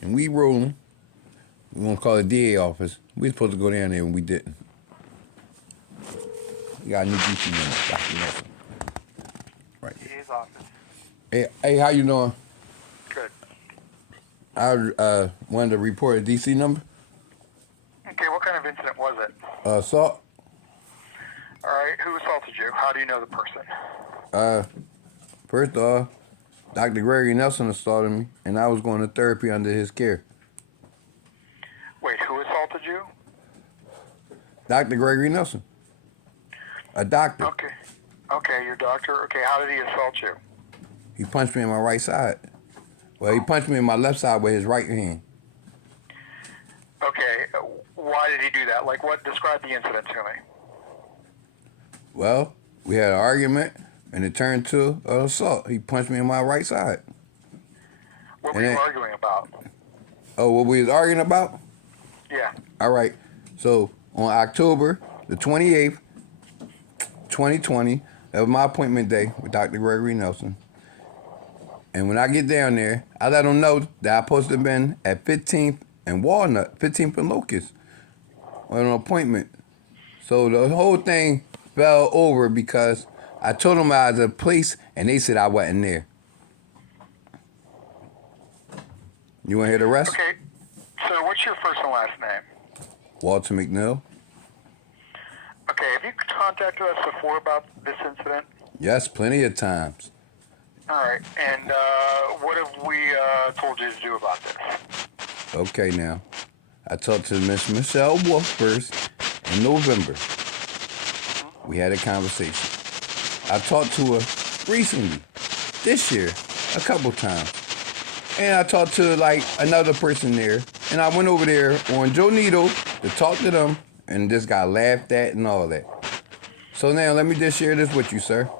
and we rolling. We want to call the DA office. We were supposed to go down there and we didn't. We got a new DC number, Dr. Nelson. Right there. DA's office. Hey, how you doing? Good. I wanted to report a DC number. Okay, what kind of incident was it? Assault. All right, who assaulted you? How do you know the person? First off, Dr. Gregory Nelson assaulted me, and I was going to therapy under his care. Wait, who assaulted you? Dr. Gregory Nelson. A doctor. Okay, your doctor. Okay, how did he assault you? He punched me in my right side. Well, he punched me in my left side with his right hand. Okay, why did he do that? Like, what? Describe the incident to me. Well, we had an argument, and it turned to an assault. He punched me in my right side. What were you arguing about? Oh, what we was arguing about? Yeah. All right. So on October the 28th, 2020, that was my appointment day with Dr. Gregory Nelson. And when I get down there, I let him know that I supposed to have been at 15th and Walnut, 15th and Locust, on an appointment. So the whole thing fell over because I told them I was at a place and they said I wasn't there. You want to hear the rest? Okay, so what's your first and last name? Walter McNeil. Okay, have you contacted us before about this incident? Yes, plenty of times. All right, and what have we told you to do about this? Okay, now. I talked to Miss Michelle Wolf first in November. We had a conversation. I talked to her recently, this year, a couple times. And I talked to like another person there. And I went over there on Joe Needle to talk to them. And this guy laughed at and all that. So now let me just share this with you, sir.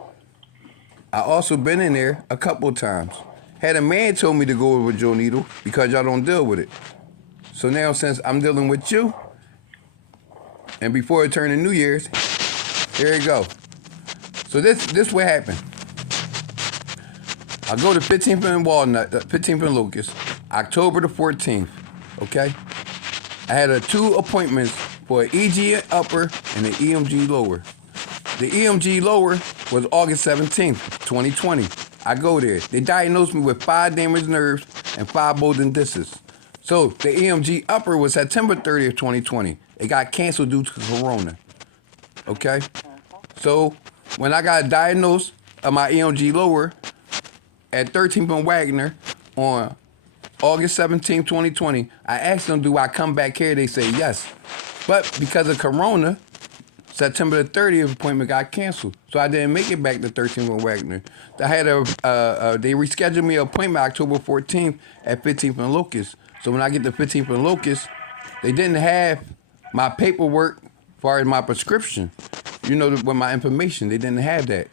I also been in there a couple times. Had a man told me to go over with Joe Needle because y'all don't deal with it. So now since I'm dealing with you, and before it turned to New Year's, here you go. So this what happened. I go to 15th and Walnut, 15th and Locust, October the 14th, okay? I had 2 appointments for an EG upper and an EMG lower. The EMG lower was August 17th, 2020. I go there. They diagnosed me with 5 damaged nerves and 5 Bolden discs. So the EMG upper was September 30th, 2020. It got canceled due to Corona. Okay? So when I got diagnosed of my EMG lower at 13th and Wagner on August 17th, 2020, I asked them, do I come back here? They say yes. But because of Corona, September the 30th appointment got canceled. So I didn't make it back to 13th and Wagner. I had they rescheduled me an appointment October 14th at 15th and Locust. So when I get to 15th and Locust, they didn't have my paperwork as far as my prescription. You know, with my information, they didn't have that.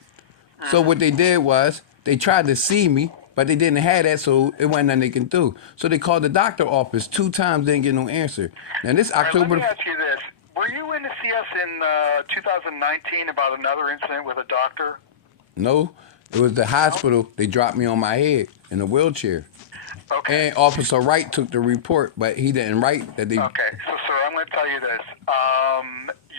So what they did was they tried to see me, but they didn't have that, so it wasn't nothing they can do. So they called the doctor office 2 times, didn't get no answer. Now this October. Let me ask you this: were you in to see us in 2019 about another incident with a doctor? No, it was the hospital. They dropped me on my head in a wheelchair. Okay. And Officer Wright took the report, but he didn't write that they. Okay, so sir, I'm going to tell you this.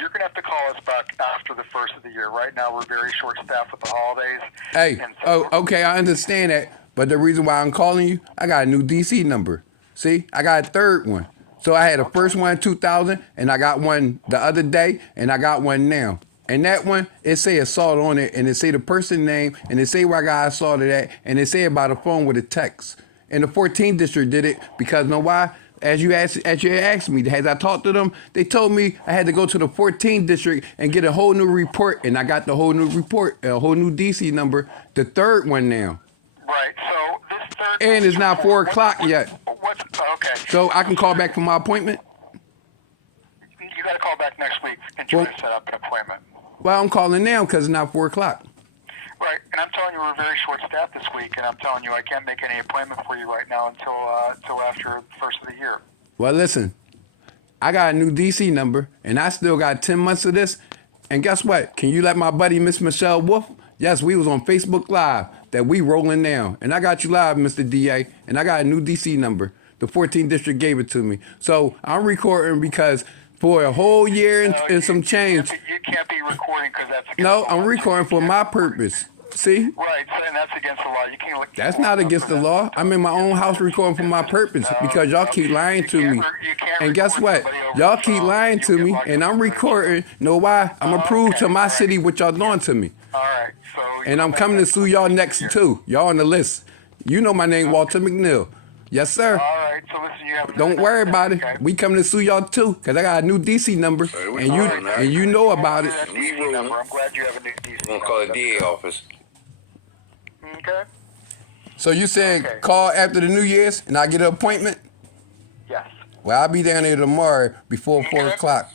You're going to have to call us back after the first of the year. Right now, we're very short-staffed with the holidays. Hey, so okay, I understand that, but the reason why I'm calling you, I got a new DC number. See, I got a third one. So I had a first one in 2000, and I got one the other day, and I got one now. And that one, it say assault on it, and it say the person name, and it say where I got assaulted at, and it say about a phone with a text. And the 14th district did it because know why? As you asked me, as I talked to them, they told me I had to go to the 14th district and get a whole new report, and I got the whole new report, a whole new DC number, the third one now. Right. So this third. And it's not 4 o'clock yet. Okay. So I can call back for my appointment. You got to call back next week and try to set up an appointment. Well, I'm calling now because it's not 4 o'clock. Right, and I'm telling you we're very short-staffed this week, and I'm telling you I can't make any appointment for you right now until after the first of the year. Well, listen, I got a new DC number, and I still got 10 months of this. And guess what? Can you let my buddy Miss Michelle Wolf? Yes, we was on Facebook Live that we rolling now, and I got you live, Mr. DA, and I got a new DC number. The 14th district gave it to me. So I'm recording because for a whole year and some change. You can't be recording because that's against No, the I'm law. recording for my purpose. See? Right, so then that's against the law. You can't. That's not against the law. I'm in my own house recording for my purpose because y'all keep lying to me. And guess what? Y'all keep lying to me, and I'm recording. Know why? I'm gonna prove to my city what y'all doing to me. All right, so. And I'm coming to sue y'all next too. Y'all on the list. You know my name, Walter McNeil. Yes, sir. All right, so listen, you have. Don't worry about it. Okay. We coming to sue y'all too, cause I got a new DC number, and you know about it. I'm glad you have a new DC. We're gonna call the DA office. Okay. So you saying Okay. call after the New Year's and I get an appointment? Yes. Well, I'll be down there tomorrow before 4 Okay. o'clock.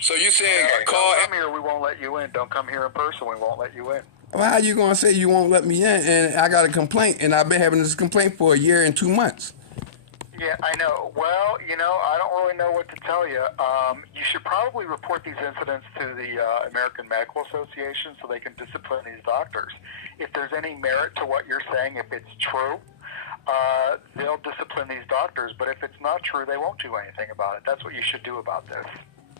So you saying call? Don't come here, we won't let you in. Don't come here in person, we won't let you in. Well, how you gonna say you won't let me in and I got a complaint and I've been having this complaint for a year and 2 months? Yeah, I know. Well, I don't really know what to tell you. You should probably report these incidents to the American Medical Association so they can discipline these doctors. If there's any merit to what you're saying, if it's true, they'll discipline these doctors. But if it's not true, they won't do anything about it. That's what you should do about this.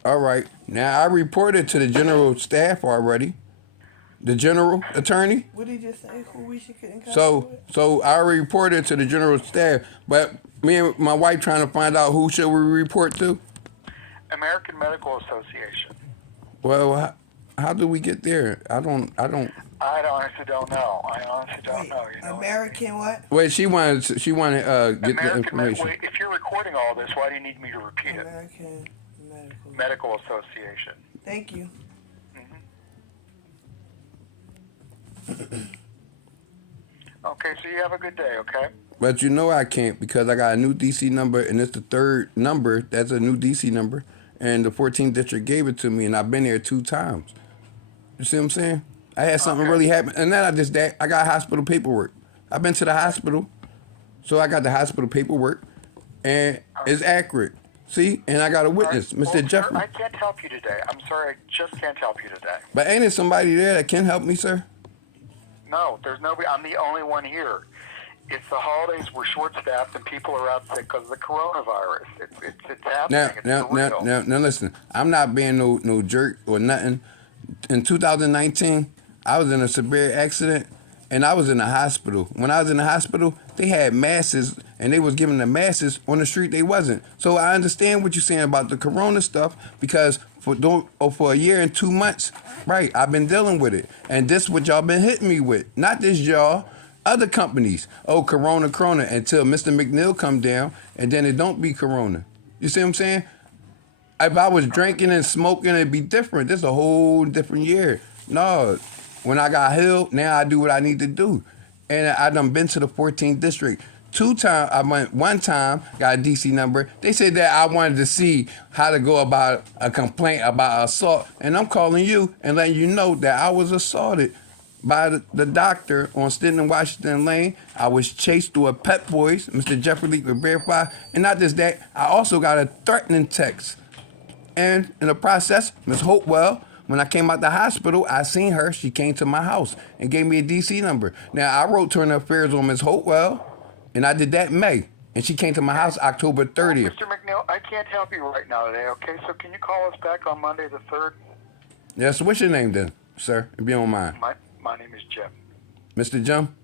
All right. Now I reported to the general staff already. The general attorney. What did you say? Who we should get in contact with? So I reported to the general staff, but me and my wife trying to find out who should we report to. American Medical Association. Well, how do we get there? I honestly don't know. Wait, American what? Well, she wanted get the information. Wait, if you're recording all this, why do you need me to repeat it? American Medical. Medical Association. Thank you. Okay, so you have a good day, okay? But you know I can't because I got a new DC number and it's the third number. That's a new DC number. And the 14th district gave it to me and I've been there 2 times. You see what I'm saying? I had something really happen. And then I got hospital paperwork. I've been to the hospital. So I got the hospital paperwork and it's accurate. See? And I got a witness, Mr. Well, Jeffrey. Sir, I can't help you today. I'm sorry, I just can't help you today. But ain't there somebody there that can help me, sir? No, there's nobody. I'm the only one here. It's the holidays. We're short-staffed, and people are out sick because of the coronavirus. It's happening. Now, listen. I'm not being no jerk or nothing. In 2019, I was in a severe accident, and I was in the hospital. When I was in the hospital, they had masses, and they was giving the masses on the street. They wasn't. So I understand what you're saying about the corona stuff because for a year and 2 months, right? I've been dealing with it, and this what y'all been hitting me with. Not this y'all. Other companies, corona, until Mr. McNeil come down, and then it don't be corona. You see what I'm saying? If I was drinking and smoking, it'd be different. This is a whole different year. No, when I got healed, now I do what I need to do. And I done been to the 14th district. 2 times, I went 1 time, got a DC number. They said that I wanted to see how to go about a complaint about assault. And I'm calling you and letting you know that I was assaulted by the doctor on Stedman Washington Lane. I was chased through a Pep Boys. Mr. Jeffrey Lee could verify. And not just that, I also got a threatening text. And in the process, Ms. Hopewell, when I came out the hospital, I seen her. She came to my house and gave me a DC number. Now, I wrote to her affairs on Ms. Hopewell, and I did that in May. And she came to my house October 30th. Mr. McNeil, I can't help you right now today, okay? So can you call us back on Monday the 3rd? Yeah, so what's your name then, sir, if you don't mind? My name is Jim. Mr. Jim?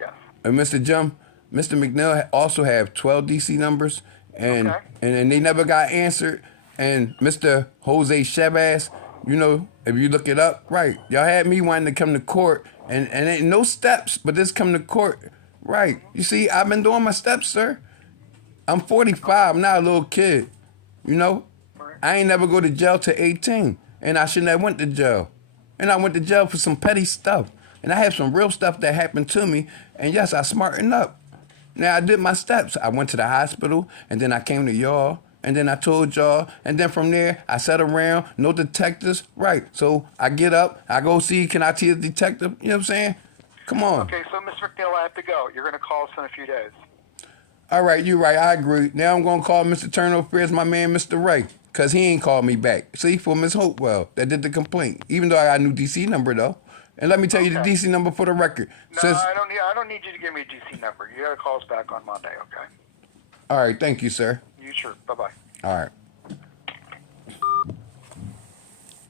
Yes. And Mr. Jim, Mr. McNeil also have 12 DC numbers, and Okay. and they never got answered. And Mr. Jose Chavez, if you look it up, right, y'all had me wanting to come to court, and ain't no steps, but this come to court, right? You see, I've been doing my steps, sir. I'm 45, I'm not a little kid, I ain't never go to jail till 18, and I shouldn't have went to jail. And I went to jail for some petty stuff. And I have some real stuff that happened to me. And yes, I smartened up. Now, I did my steps. I went to the hospital, and then I came to y'all, and then I told y'all, and then from there, I sat around, no detectives. Right. So I get up, I go see, can I see a detective? You know what I'm saying? Come on. Okay, so Mr. McNeil, I have to go. You're going to call us in a few days. All right, you're right. I agree. Now I'm going to call Mr. Turner Affairs, my man, Mr. Ray. Because he ain't called me back. See, for Ms. Hopewell that did the complaint. Even though I got a new DC number, though. And let me tell you the DC number for the record. No, I don't need you to give me a DC number. You got to call us back on Monday, okay? All right, thank you, sir. You sure. Bye-bye. All right.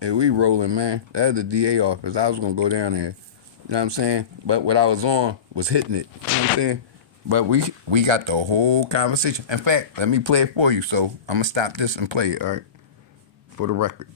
Hey, we rolling, man. That's the DA office. I was gonna go down there. You know what I'm saying? But what I was on was hitting it. You know what I'm saying? But we got the whole conversation. In fact, let me play it for you. So I'm gonna stop this and play it, all right? For the record.